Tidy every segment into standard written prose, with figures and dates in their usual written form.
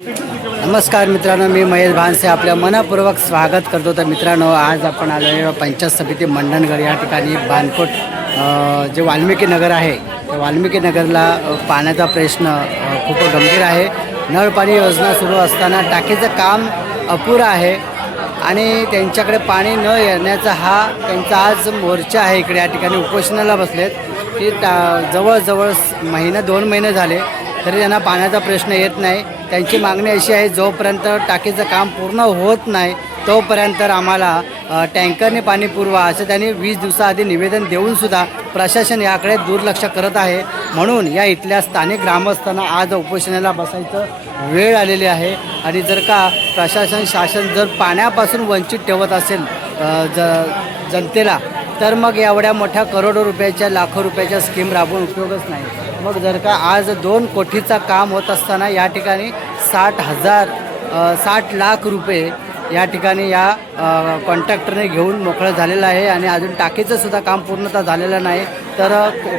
नमस्कार मित्रांनो, मी महेश भानसे आपल्या मनपूर्वक स्वागत करतो. तर मित्रांनो, आज आपण आलो आहे पंचायत समिती मंडणगड या ठिकाणी. बानकोट जे वाल्मिकी नगर आहे, त्या वाल्मिकी नगरला पाण्याचा प्रश्न खूप गंभीर आहे. नळ पाणी योजना सुरू असताना टाकीचं काम अपुरं आहे आणि त्यांच्याकडे पाणी न येण्याचा हा त्यांचा आज मोर्चा आहे. इकडे या ठिकाणी उपोषणाला बसलेत की जवळजवळ महिना 2 महिने झाले तरी त्यांना पाण्याचा प्रश्न येत नाही. त्यांची मागणी अशी आहे, जोपर्यंत टाकीचं काम पूर्ण होत नाही तोपर्यंत आम्हाला टँकरने पाणी पुरवा, असं त्यांनी 20 दिवसाआधी निवेदन देऊनसुद्धा प्रशासन याकडे दुर्लक्ष करत आहे. म्हणून या इथल्या स्थानिक ग्रामस्थांना आज उपोषणाला बसायचं वेळ आलेली आहे. आणि जर का प्रशासन शासन जर पाण्यापासून वंचित ठेवत असेल जनतेला, तर मग एवढ्या मोठ्या करोडो रुपयाच्या लाखो रुपयाच्या स्कीम राबवून उपयोगच नाही. मग जर का आज 2 कोटीचा काम होत असताना या ठिकाणी 60 लाख रुपये या ठिकाणी या कॉन्ट्रॅक्टरने घेऊन मोकळं झालेलं आहे आणि अजून टाकीचंसुद्धा काम पूर्णतः झालेलं नाही. तर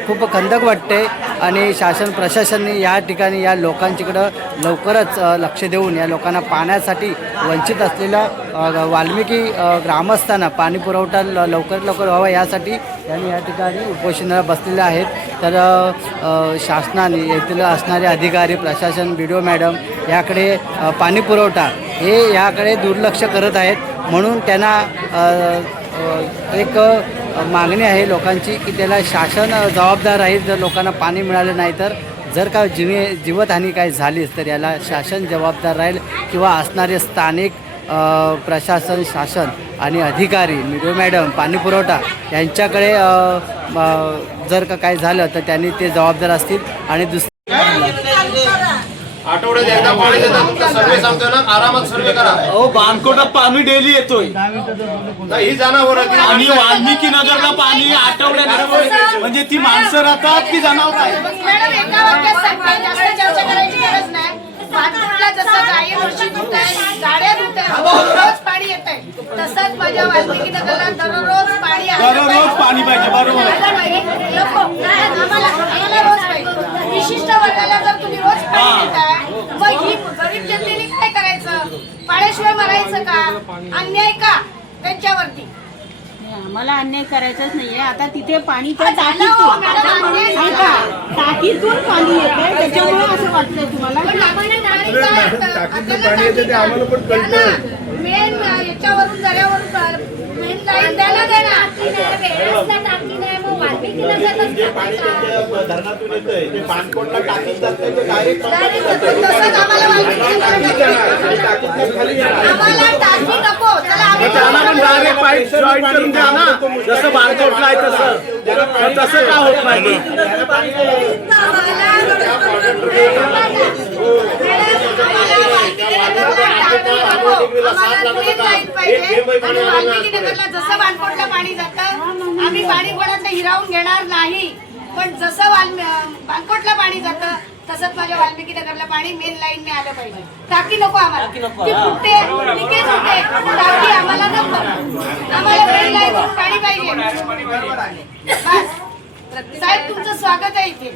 खूप खंदक वाटते आणि शासन प्रशासनाने या ठिकाणी या लोकांच्याकडं लवकरच लक्ष देऊन या लोकांना पाण्यासाठी वंचित असलेल्या वाल्मिकी ग्रामस्थांना पाणी पुरवठा लवकरात लवकर व्हावा यासाठी त्यांनी या ठिकाणी उपोषणाला बसलेले आहेत. तर शासनाने येथील असणारे अधिकारी, प्रशासन, BDO मॅडम याकडे पाणी पुरवठा हे याकडे दुर्लक्ष करत आहेत. म्हणून त्यांना एक मागणी आहे लोकांची की त्याला शासन जबाबदार राहील. जर लोकांना पाणी मिळालं नाही तर जर का जीवितहानी काही झालीच तर याला शासन जबाबदार राहील किंवा असणारे स्थानिक प्रशासन, शासन आणि अधिकारी, BDO मॅडम, पाणी पुरवठा यांच्याकडे जर का काय झालं तर त्यांनी ते जबाबदार असतील. आणि आठवड्यात एकदा पाणी देतात. तुमचा सर्वे सांगतोय ना, आरामात सर्वे करा. अहो, बानकोटात पाणी डेली येतोय ही जनावर आणि वाल्मिकी नगरला पाणी आठवड्यात, म्हणजे ती माणसं राहतात की जनावर आहे? मॅडम, एका वाक्यात सांगते, जास्त चर्चा करायची गरज नाही. बाथरूमला जसं गाई म्हशी धुताय, गाड्या धुताय, रोज पाणी येत आहे, तसंच माझ्या वाल्मिकी नगरला दररोज पाणी दररोज पाणी पाहिजे. बरोबर आहे. आम्हाला रोज पाहिजे. विशिष्ट वर्गाला जर तुम्ही रोज पाणी देताय, मग ही गरीब जनतेने काय करायचं? पाण्याशिवाय मरायचं का? अन्याय का त्यांच्यावरती? आम्हाला अन्याय करायचाच नाहीये. आता तिथे पाणी तर टाकीतून पाणी येते, त्याच्यामुळे असं वाटतंय तुम्हाला? मेन याच्यावरून दर्यावरून मेन लाईन द्यायला देणार. धरणातून येतंय ते पाणकोटला टाकीत जातंय, ते डायरेक्ट तसंच आम्हाला टाकी नको. त्यांना पण डायरेक्ट पाईप जॉईन करून द्या ना, जसं बानकोटला आहे तसं का होत नाही? जसं बानकोटला पाणी जातं, आम्ही पाणी कोणाचं हिरावून घेणार नाही. पण जसं बानकोटला पाणी जातं तसंच माझ्या वाल्मिकी नगरला पाणी मेन लाईनने आलं पाहिजे. टाकी नको आम्हाला, ती फुटते, लिकेज होते. टाकी आम्हाला नको, आम्हाला मेन लाईन पाणी पाहिजे. बस साहेब, तुमचं स्वागत आहे इथे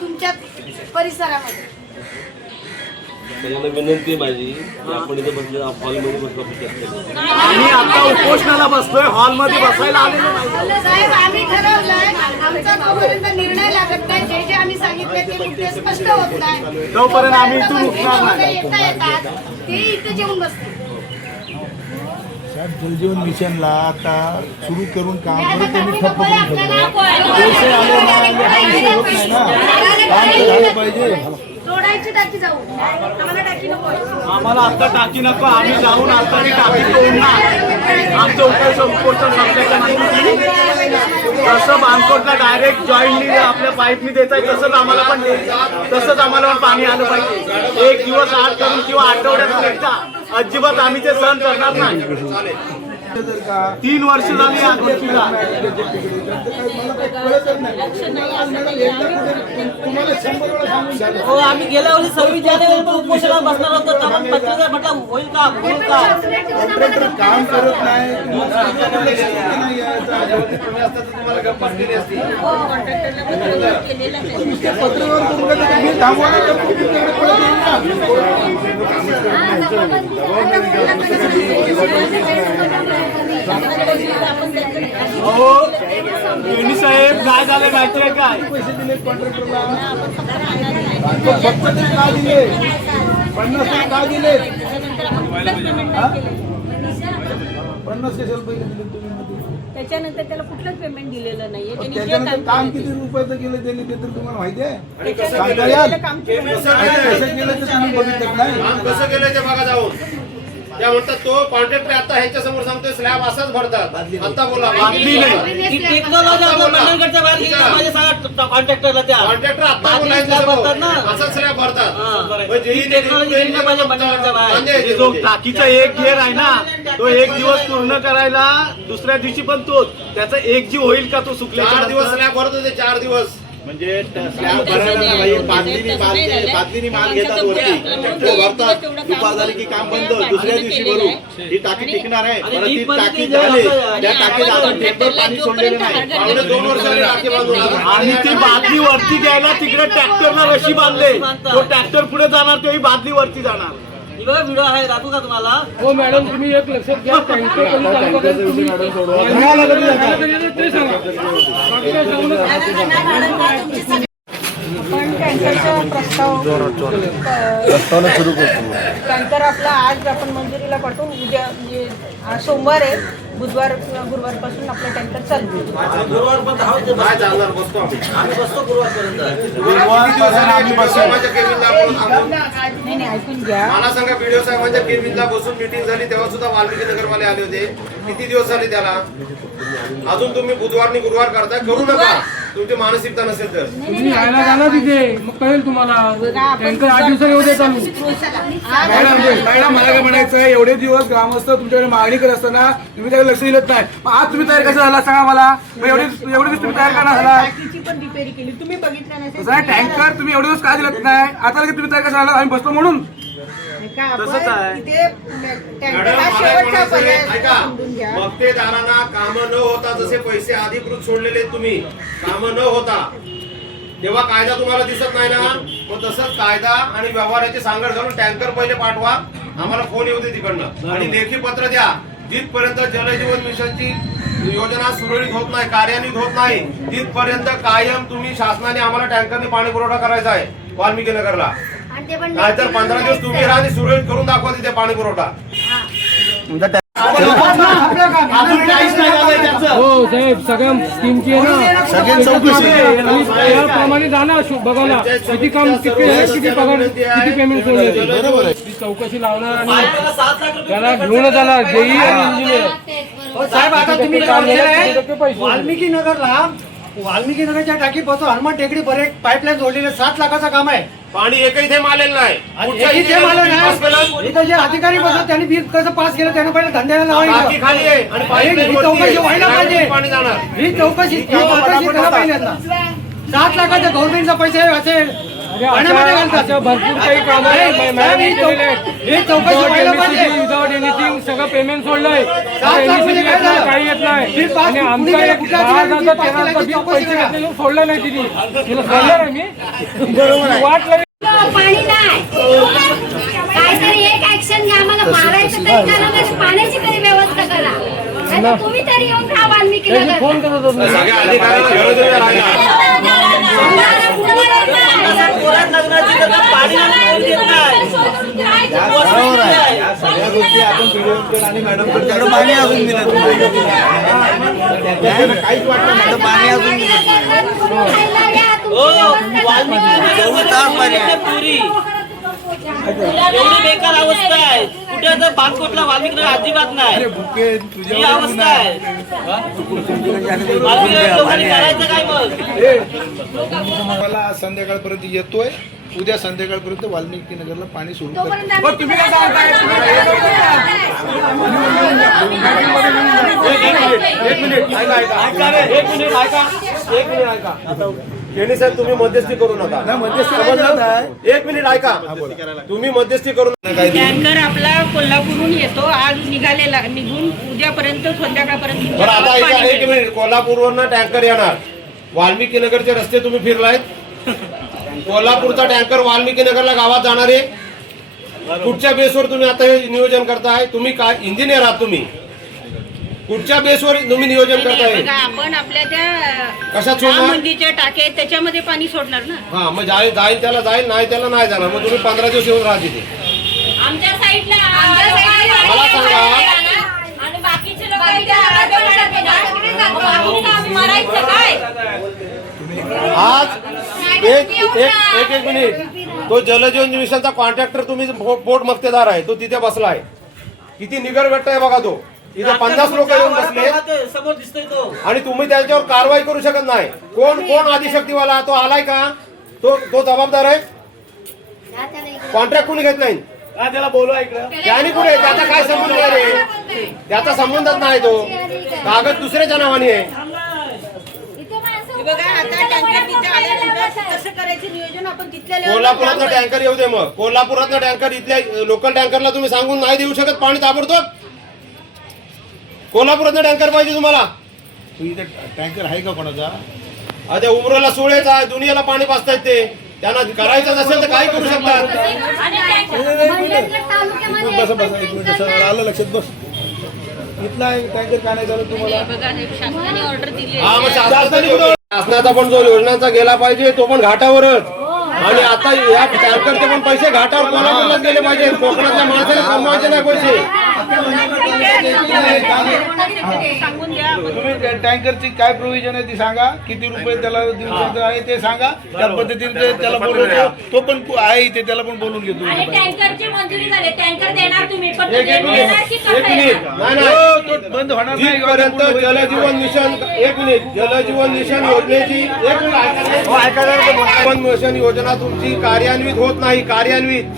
तुमच्या परिसरामध्ये. त्याच्याला विनंती माझी की आपण इथे बसलेला हॉलमध्ये बसलो आपण. आम्ही आता उपोषणाला बसलोय, हॉलमध्ये बसायला आलेलो नाही. साहेब, आम्ही ठरवलंय, आमचा जोपर्यंत निर्णय लागत नाही, जे जे आम्ही सांगितले ते मुद्दे स्पष्ट होत नाही तोपर्यंत आम्ही इथून उठणार नाही. येतात ते इथे जेवून बसते. जलजीवन मिशनला आता सुरू करून काम करत त्यांनी ठप्प करून ठेवलं. पैसे आले नाही हा विषय होत नाही ना, काम तर झालं पाहिजे. सोडायची टाकी जाऊ, आम्हाला टाकी नको. आम्हाला आता टाकी नको. आम्ही जाऊन आता ती टाकी तोडणार. आमचं उपोषण संपल्याच्या नंतर जसं बानकोटला डायरेक्ट जॉईंटली आपल्या पाईपनी देत आहे तसंच आम्हाला पण तसंच आम्हाला पण पाणी आलं पाहिजे. 1 दिवस आड करून किंवा आठवड्यातून एकदा अजिबात आम्ही ते सहन करणार नाही. 3 वर्ष झाली या गोष्टीला. हो, आम्ही गेल्या वर्षी 26 जानेवारी उपोषणाला बसणार होतो, तेव्हा पत्रिका म्हटलं होईल का कॉन्ट्रॅक्टर काम करत नाही. पत्रव्यवहार करून थांबवा. अहो केणी साहेब काय झालं माहितीये काय? पैसे दिले कॉन्ट्रॅक्टरला फक्त ते का दिले 50 का दिले 50 कशाला पैसे दिले तुम्ही त्याच्यानंतर त्याला कुठलंच पेमेंट दिलेलं नाहीये त्यांनी जे त्याच्यानंतर काम काम किती रुपयाचं केलं त्यांनी ते तर तुम्हाला माहिती आहे काम कसं केलं ते तुम्ही बघितलं नाही काम कसं केलंय ते बघा जाऊन. त्या म्हणतात तो कॉन्ट्रॅक्टर आता ह्यांच्या समोर सांगतोय स्लॅब असाच भरतात. आता बोला बादली नाही. ही टेक्नॉलॉजी आपण मंडणगडच्या बाहेर गेली का? माझ्या सांगा कॉन्ट्रॅक्टरला त्या कॉन्ट्रॅक्टर आता बादली बोलायचं slab भरतात ना. असाच स्लॅब भरतात. हा. मग जेही ही टेक्नॉलॉजी गेली ना माझ्या मंडणगडच्या बाहेर. कांदे हे जो टाकीचा एक घेर आहे ना तो एक दिवस पूर्ण करायला दुसऱ्या दिवशी पण तोच त्याचा एक जीव होईल का तो सुकल्याच्या 4 दिवस नंतर? स्लॅब भरत होते 4 दिवस. म्हणजे स्लॅब भरायला नाही बाई, बादलीनी माल घेतात वरती ते भरतात दुपार झाली की काम बंद दुसऱ्या दिवशी भरू ही टाकी टिकणार आहे परत ती टाकी झाली त्या टाकीत आपण टेम्पर पाणी सोडलेलं नाही पावणे 2 वर्ष झाली टाकी बांधून आला. आणि ती बादली वरती द्यायला तिकडे ट्रॅक्टरला रशी बांधले. तो ट्रॅक्टर पुढे जाणार तेही बादली वरती जाणार. ही बघा व्हिडिओ आहे दाखवू का तुम्हाला? हो मॅडम तुम्ही एक लक्षात घ्या टँकर कधी चालू करायचं तुम्ही ते सांगा बाकी काय सांगू नका. आपण टँकरचा प्रस्ताव टँकर आपला आज आपण मंजुरीला पाठवून उद्या म्हणजे आज सोमवार आहे बुधवार किंवा गुरुवारपासून आपलं टँकर चालू होईल. गुरुवार पण काय चालणार बसतो आम्ही. आम्ही बसतो गुरुवारपर्यंत. साहेबांच्या केबिनला आपण नाही ऐकून घ्या. मला सांगा व्हिडिओ साहेबांच्या केबिनला बसून मीटिंग झाली तेव्हा सुद्धा वाल्मिकी नगरवाले आले होते. किती दिवस झाले त्याला? अजून तुम्ही बुधवार गुरुवार करताय. करू नका तुमची मानसिकता नसेल तर. तुम्ही यायला जाणार तिथे मग कळेल तुम्हाला टँकर 8 दिवसांनी होते चालू. मॅडम मला काय म्हणायचं आहे एवढे दिवस ग्रामस्थ तुमच्याकडे मागणी करत असताना तुम्ही त्याला लक्ष दिलं नाही मग आज तुम्ही तयार कसं झाला सांगा मला मग एवढे दिवस तुम्ही तयार करणार झाला टाकीची पण रिपेअरी केली तुम्ही बघितलं नसेल. टँकर तुम्ही एवढे दिवस का दिलत नाही आता लगेच तुम्ही तयार कसं झाला आम्ही बसतो म्हणून का तसंच आहे. आपण तिथे मॅडम, टँकर हा मला शेवटचा म्हणायचं पर्याय आहे, ऐका समजून घ्या. मक्तेदारांना कामं न होता जसे पैसे अधिकृत सोडलेले आहेत तुम्ही कामं न होता तेव्हा कायदा तुम्हाला दिसत नाही ना मग तसंच कायदा आणि व्यवहाराची सांगड घालून टँकर पहिले पाठवा आम्हाला फोन येऊ दे तिकडनं आणि लेखी पत्र द्या जिथपर्यंत जलजीवन मिशनची योजना सुरळीत होत नाही कार्यान्वित होत नाही तिथपर्यंत कायम तुम्ही शासनाने आम्हाला टँकरने पाणी पुरवठा करायचा आहे वाल्मिकी नगरला. आणि ते पण नाहीतर 15 दिवस तुम्ही राहा आणि सुरळीत करून दाखवा तिथे पाणी पुरवठा. अजून काहीच नाही झालंय त्याचं. हो साहेब सगळ्या स्कीमची आहे ना सगळी चौकशी. आणि त्याप्रमाणे जाणार बघायला किती काम किती आहे, किती पगार किती पेमेंट सोडले बरोबर आहे. ती चौकशी लावणार आणि मला 7 लाख रुपये त्याला घेऊन जाणार जेई आणि इंजिनियर. साहेब आता तुम्ही काय टक्के म्हणताय? पैसे. वाल्मिकी नगरला वाल्मिकी नगरच्या टाकीपासून हनुमान टेकडीपर्यंत पाईपलाईन जोडलेले 7 लाखाचं काम आहे. पाणी एकही थेंब आलेलं नाही कुठच्याही एकही थेंब आलं पास केलं? नाही. इथं जे अधिकारी बसतात त्यांनी बिल कसं पास केलं त्यानं पहिले धंद्याला टाकी लावायचं. खाली आहे आणि पाईपलाईन ही वरती आहे. चौकशी व्हायला पाहिजे. त्यावर पाणी जाणार. ही चौकशी करायला पाहिजे ना. 7 लाखाचे गव्हर्नमेंटचा पैसे असेल पाण्यामध्ये घालतात. अशा भरपूर काही काम आहे साहेब, ही चौकशी व्हायला पाहिजे. विदाउट एनिथिंग सगळं पेमेंट सोडलंय. 7 लाख म्हणजे काय झालं? काही येत नाही बिल पास आणि कुणी आमचा केलं? एक कुठल्या 10,000 अधिकाऱ्याने बिल पास तेरा केलं? बिल चौकशी पैसे करा. घेतले सोडलं नाही तिने तिला सोडलं नाही मी बरोबर वाट लागली. पाणी नाही काहीतरी एक ऍक्शन घ्या आम्हाला मारायचं तरी करा नाही पाण्याची तरी व्यवस्था करा नाहीतर तुम्ही तरी येऊन खा वाल्मिकी नगर फोन करत होतो सगळ्या अधिकाऱ्यांना विरोधी राहिला. पोरात लग्नाची तर पाणी आणि देत नाही. बरोबर आहे या सगळ्या गोष्टी आपण व्हिडिओ आणि मॅडम त्याकडे पाणी अजून दिलं काहीच वाटलं नाही पाणी अजून हो वाल्मिकी नगर पुरी एवढी बेकार अवस्था आहे कुठे तर बानकोटला वाल्मिकी नगर अजिबात नाही बुके ही अवस्था आहे. वाल्मिकी नगर लोकांनी करायचं काय मग? मला संध्याकाळपर्यंत येतोय उद्या संध्याकाळपर्यंत वाल्मिकी नगरला पाणी सुरू तोपर्यंत करतो. आम्ही तुम्ही काय सांगताय? एक मिनिट ऐका. केणी साहेब तुम्ही मध्यस्थी करू नका. मध्यस्थी नाही करत आहे. एक मिनिट ऐका तुम्ही मध्यस्थी करू नका. टँकर आपला कोल्हापूरहून येतो आज निघालेला निघून उद्यापर्यंत संध्याकाळपर्यंत बरं आता ऐका एक मिनिट कोल्हापूरवरनं टँकर येणार वाल्मिकी नगरचे रस्ते तुम्ही फिरलायत कोल्हापूरचा टँकर वाल्मिकी नगरला गावात जाणार आहे कुठच्या बेसवर तुम्ही आता हे नियोजन करताय? तुम्ही काय इंजिनियर आहात तुम्ही? कुठच्या बेसवर तुम्ही नियोजन करताय? बघा, आपण आपल्या त्या कशात सोडणार? मंडीच्या टाक्या आहेत, त्याच्यामध्ये पाणी सोडणार ना. हा, मग जाईल त्याला जाईल, नाही त्याला नाही जाणार. मग तुम्ही 15 दिवस येऊन राहा तिथे. आमच्या साईडला मला सांगा, आणि बाकीचे लोक मरायचं काय? आज एक मिनिट. तो जलजीवन मिशनचा कॉन्ट्रॅक्टर तुम्ही बोट मक्तेदार आहे, तो तिथे बसलाय. किती निगर भेटत आहे बघा. तो इथे 50 लोक येऊन बसले समोर दिसतोय तो. आणि तुम्ही त्याच्यावर कारवाई करू शकत नाही. कोण आदिशक्तीवाला? तो आलाय का? तो जबाबदार आहे? कॉन्ट्रॅक्ट कोणी घेत नाही. त्याला बोलवा इकडं. त्याने कुठे? त्याचा काय संबंध आहे रे? त्याचा संबंधच नाही. तो कागद दुसऱ्याच्या नावाने आहे. बघा, आता टँकर तिथे आल्यानंतर कसं करायचं नियोजन आपण तिथल्या level वर कोल्हापुरातलं टँकर येऊ दे. मग कोल्हापुरातलं टँकर इथल्या लोकल टँकरला तुम्ही सांगून नाही देऊ शकत पाणी ताबडतोब? कोल्हापुरातलं टँकर पाहिजे तुम्हाला? इथे टँकर आहे का कोणाचा? आता उमरेला सोळेचा आहे, दुनियाला पाणी पाजतायत ते. त्यांना करायचं नसेल तर काय करू शकतात? आलं लक्षात बस. इथला टँकर का नाही झालं तुम्हाला? बघा, हे शासनाने ऑर्डर दिली हा, मग शासनाचा पण जो योजनाचा गेला पाहिजे तो पण घाटावरच. आणि आता या टँकरचे पण पैसे घाटावर कोल्हापूरलाच गेले पाहिजे. कोकणातल्या माणसाला कमवायचे नाही पैसे. सांगून द्या. तुम्ही टँकरची काय प्रोव्हिजन आहे ती सांगा. किती रुपये त्याला दिवसाचं आहे ते सांगा. त्या पद्धतीने त्याला बोलवतो. तो पण आहे इथे, त्याला पण बोलून घेतो. आणि टँकरची मंजुरी झाली, टँकर देणार तुम्ही, पण तो एक देणार की कसं मिनिट. येणार? नाही, हो, तो बंद होणार नाही. जिथपर्यंत जलजीवन मिशन जलजीवन मिशन योजनेची जलजीवन मिशन योजना तुमची कार्यान्वित होत नाही.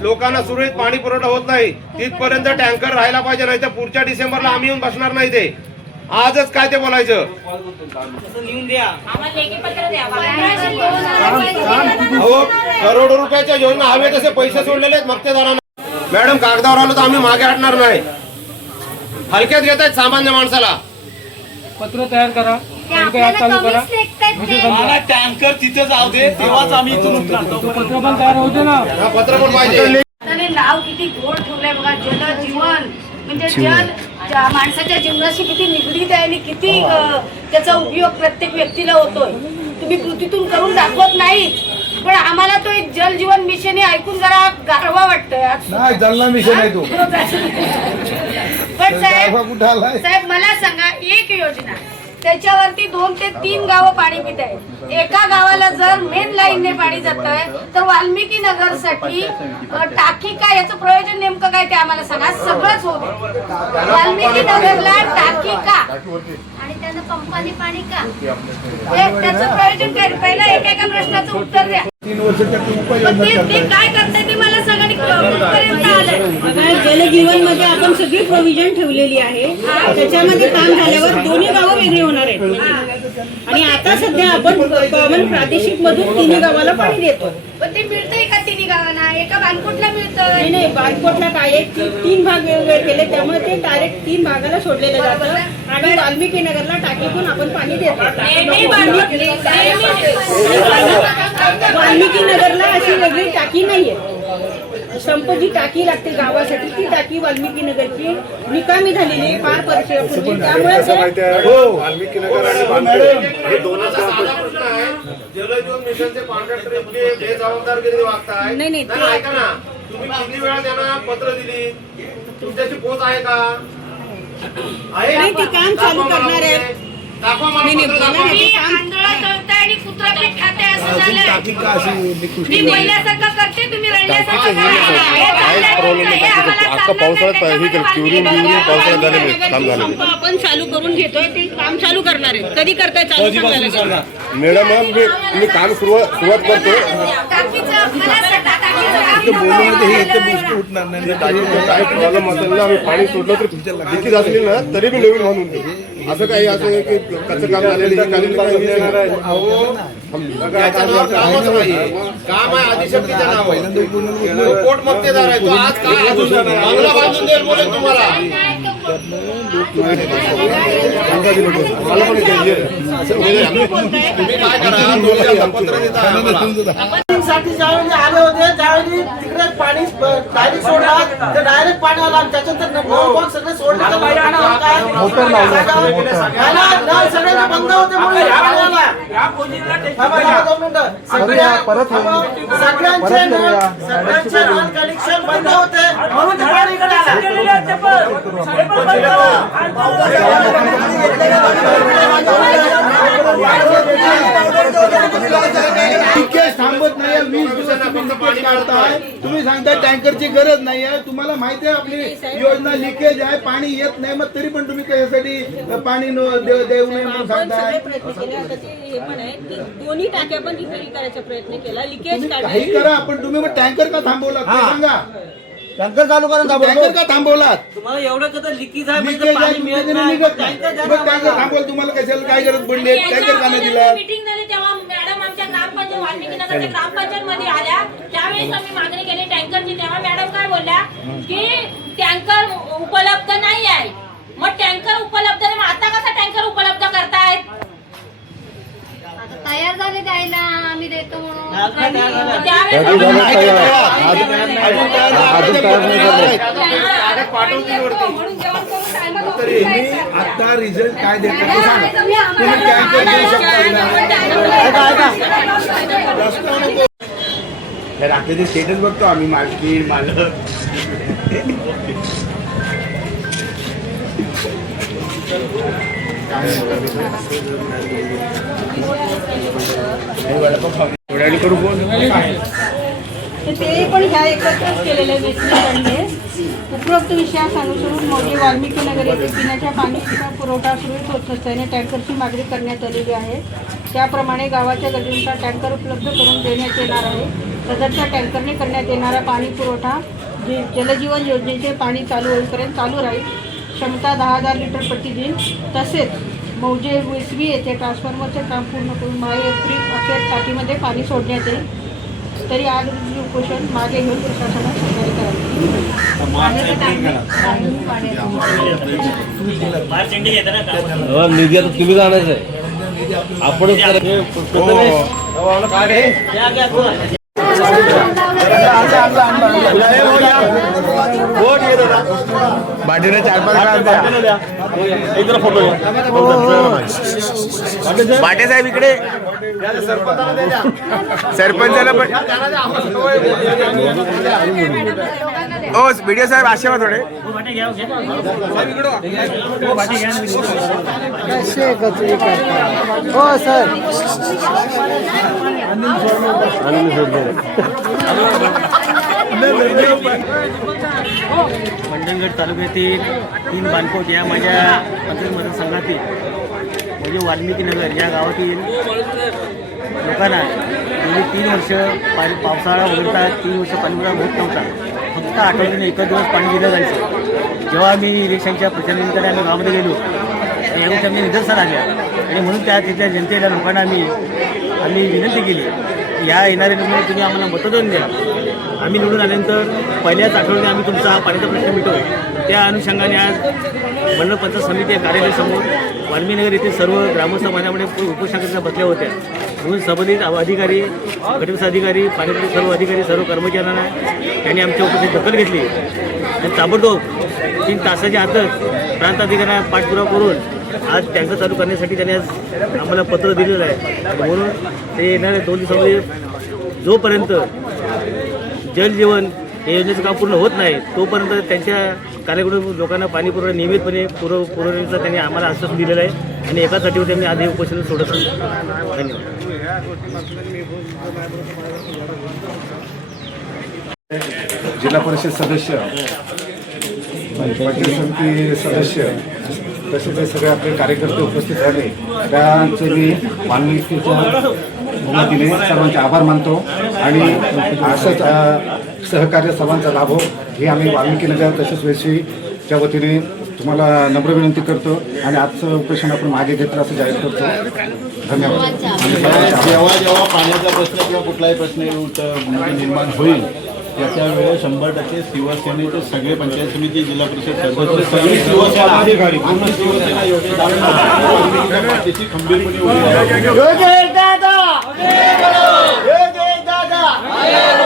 लोकांना सुरळीत पाणी पुरवठा होत नाही. तिथपर्यंत टँकर राहायला पाहिजे. नाही तर पुढच्या डिसेंबरला आम्ही येऊन बसणार नाही. ते आजच काय ते बोलायचं. तसं लिहून द्या. आम्हाला लेखी पत्र द्या. 1500 अहो, करोडो रुपयाच्या योजना हवे तसे पैसे सोडलेले आहेत मक्तेदारांना. मॅडम, कागदावर आलो तर आम्ही मागे हटणार नाही. हलक्यात घेत आहेत सामान्य माणसाला. पत्र तयार करा. ते आपल्याला कमीच लेखतायत ते. मला टँकर तिथे जाऊ दे, तेव्हाच आम्ही इथून उतरतो. पत्र पण तयार होते ना. हा, पत्र पण पाहिजे. त्याने नाव किती गोड ठेवलंय बघा, जलजीवन. म्हणजे जल माणसाच्या जीवनाशी किती निगडीत आहे आणि किती त्याचा उपयोग प्रत्येक व्यक्तीला होतोय. तुम्ही कृतीतून करून दाखवत नाही, पण आम्हाला तो एक जलजीवन मिशन हे ऐकून जरा गारवा वाटतोय. नाही, जलना मिशन आहे तो. पण साहेब, कुठं आलाय? साहेब मला सांगा, एक योजना त्याच्यावरती 2 ते 3 गावं पाणी पित आहेत. एका गावाला जर मेन लाईनने पाणी जात आहे तर वाल्मिकी नगरसाठी टाकी काय, याचं प्रयोजन नेमकं काय ते आम्हाला सांगा. सगळंच होतं. वाल्मिकी नगरला टाकी का आणि त्यांना पंपाने पाणी का? त्याचं प्रयोजन काय? पहिला एकेका प्रश्नाचं उत्तर द्या. 3 वर्षाच्या पण ते काय करताय ते मला सांगा. आणि कुठपर्यंत आलंय? बघा, जलजीवन मध्ये आपण सगळी प्रोव्हिजन ठेवलेली आहे. त्याच्यामध्ये काम झाल्यावर दोन्ही गावं वेगळी होणार आहेत. आणि आता सध्या आपण कॉमन प्रादेशिक मधून 3 गावाला पाणी देतो. पण ते मिळतंय का 3 गावांना? एका बानकोटला मिळतं. नाही, बानकोटला काय आहे, 3 भाग वेगवेगळे केले, त्यामुळे ते डायरेक्ट 3 भागाला सोडलेलं जातं. आणि वाल्मिकी नगरला टाकीतून आपण पाणी देतो. वाल्मिकी नगरला अशी वेगळी टाकी नाहीये. संप जी टाकी लागते गावासाठी ती टाकी वाल्मिकी नगरची निकामी झालेली आहे 5 वर्षापूर्वी. त्यामुळे जलजीवन मिशनचे कॉन्ट्रॅक्टर इतके बेजबाबदारगिरी वागताय. नाही, ते- ऐका ना, तुम्ही किती वेळा त्यांना पत्र दिली? तुमच्याशी पोच आहे का? आहे? नाही, ते काम चालू करणार आहे. दाखवा मला नाही, पत्र बोला दाखवा. ना. मी आंधळा तळताय आणि कुत्रा पीठ खाताय असं झालंय. मी पहिल्यासारखं करते, तुम्ही रडल्यासारखं करा. हे चाललंय तुमचं, हे आम्हाला चालणार नाही. संप आपण चालू करून घेतोय, ते काम चालू करणार आहे. कधी करताय चालू सांगायला? मॅडम, मी काम सुरुवात करतो. टाकीचं मला सांगा, टाकीचं काम आम्ही पाणी सोडलं तर देखील असली ना तरी मी नवीन म्हणून देऊ. असं काही असं आहे की कच्चं काम झालेलं काम आहे आदिशक्तीचं नाव आहे. कोट मक्तेदार आहे. तो आज काय अजून बांगला बांधून देईल बोलेल तुम्हाला. तुम्ही काय करा, 2 पत्र देता आम्हाला. पाणीसाठी ज्यावेळी आले होते त्यावेळी तिकडे पाणी डायरेक्ट सोडला तर डायरेक्ट पाणी आला आणि त्याच्यानंतर सगळे सोडले तर पाणी आलं काय? नळ सगळे बंद होते म्हणून हे पाणी आला. थांबा, 2 मिनिटं. सगळ्यांचे नळ कनेक्शन बंद होते म्हणून ते पाणी इकडे लिकेज थांबत नाही. 20 दिवस पाणी काढताय. तुम्ही सांगता टँकरची गरज नाही आहे. तुम्हाला माहिती आहे आपली योजना लिकेज आहे, पाणी येत नाही, मग तरी पण तुम्ही त्याच्यासाठी पाणी देऊ नये म्हणून सांगताय. प्रयत्न केले. आता ते हे पण आहे की दोन्ही टाक्या पण रिपेअरिंग करायचा प्रयत्न केला. लिकेज काही करा, पण तुम्ही मग टँकर का थांबवला ते सांगा. टँकर चालू करून टँकर का थांबवलात? तुम्हाला एवढं कसं लिकीज आहे म्हणजे लिकेज आहे, पाणी मिळत लिकेज नाही. निघत नाही. मग टँकर थांबवलं, तुम्हाला कशाला काय गरज पडली? टँकर का नाही दिला? मीटिंग झाली तेव्हा मॅडम आमच्या ग्रामपंचायत वाल्मिकी नगरच्या ग्रामपंचायत मध्ये आल्या. त्यावेळेस आम्ही मागणी केली टँकरची. तेव्हा मॅडम काय बोलल्या की टँकर उपलब्ध नाही आहे. मग टँकर उपलब्ध नाही, मग आता कसा टँकर उपलब्ध करतायत? तयार झाले द्यायला आम्ही देतो म्हणून आता रिझल्ट काय देतो ते सांगा. तुम्ही टँकर देऊ शकता. रात्रीचे स्टेटस बघतो आम्ही, मालकीण मालक. ते पण ह्या एकत्रच केलेले वेचणीकडे उपरोक्त विषयास अनुसरून मौजे वाल्मिकी नगर येथे पिण्याच्या पाण्याचा पुरवठा सुरळीत होत नसल्याने टँकरची मागणी करण्यात आलेली आहे. त्याप्रमाणे गावाच्या गरजेनुसार टँकर उपलब्ध करून देण्यात येणार आहे. सदरच्या टँकरने करण्यात येणारा पाणी पुरवठा जलजीवन योजनेचे पाणी चालू होईपर्यंत चालू राहील. क्षमता 10,000 लिटर प्रतिदिन. तसेच मौजे वेसवी येथे ट्रान्सफॉर्मरचे काम पूर्ण करून एप्रिल अखेर टाकीमध्ये पाणी सोडण्यात येईल. तरी आज रोजी उपोषण मागे घेऊन प्रशासनास सहकार्य करावे. निधी आता तुम्ही जाणारच आहे. आपणच बाटीने 4-5 फोटो बाटे साहेब इकडे. सरपंचाला पण ओ व्हिडिओ साहेब आशेवा थोडे. हो सर. मंडणगड तालुक्यातील 3 बानकोट या माझ्या मतदारसंघातील म्हणजे वाल्मिकी नगर या गावातील लोकांना गेली 3 वर्ष पावसाळा वगळता 3 वर्ष पाणीपुरवठा होत नव्हता. फक्त आठवड्याने एकच दिवस पाणी दिलं जायचं. जेव्हा आम्ही इलेक्शनच्या प्रचारानिमित्ताने आम्ही गावामध्ये गेलो या गोष्टी आम्ही निदर्शन आल्या आणि म्हणून तिथल्या जनतेला लोकांना आम्ही विनंती केली या येणाऱ्या निवडणुकीत तुम्ही आम्हाला मतदान द्या. आम्ही निवडून आल्यानंतर पहिल्याच आठवड्याने आम्ही तुमचा हा पाण्याचा प्रश्न मिटवू. त्या अनुषंगाने आज मंडळ पंचायत समिती कार्यालयासमोर वाल्मीनगर येथे सर्व ग्रामस्थ माझ्यामध्ये उपोषणाकरता बसल्या होत्या. म्हणून संबंधित अधिकारी, गटविकास अधिकारी, पाण्याचे सर्व अधिकारी, सर्व कर्मचाऱ्यांना त्यांनी आमच्या उपोषणाची दखल घेतली आणि ताबडतोब 3 तासाच्या आतच प्रांत अधिकाऱ्यांना पाठपुरावा करून आज टँकर चालू करण्यासाठी त्यांनी आज आम्हाला पत्र दिलेलं आहे. म्हणून ते येणाऱ्या 2 दिवसामध्ये जोपर्यंत जलजीवन हे योजनेचं काम पूर्ण होत नाही तोपर्यंत त्यांच्या कार्याकडून लोकांना पाणी पुरवठा नियमितपणे पुरवण्याचं त्यांनी आम्हाला आश्वासन दिलेलं आहे आणि एकाच अटीवर त्यांनी आज हे उपोषण सोडत. धन्यवाद. जिल्हा परिषद सदस्य, पंचायत समिती सदस्य तसेच सगळे आपले कार्यकर्ते उपस्थित झाले त्यांचे मी वाल्मिकीच्या वतीने सर्वांचे आभार मानतो आणि असंच सहकार्य सर्वांचा लाभ हो हे आम्ही वाल्मिकीनगर तसेच वेसवीच्या वतीने तुम्हाला नम्र विनंती करतो आणि आजचं उपोषण आपण मागे घेतलं असं जाहीर करतो. धन्यवाद. जेव्हा जेव्हा पाण्याचा प्रश्न किंवा कुठलाही प्रश्न निर्माण होईल त्याच्या वेळेस 100% शिवसेनेचे सगळे पंचायत समिती, जिल्हा परिषद सदस्य, सगळी शिवसेना अधिकारी पूर्ण शिवसेना योजना पाठीशी खंबीरपणे उभी आहे. का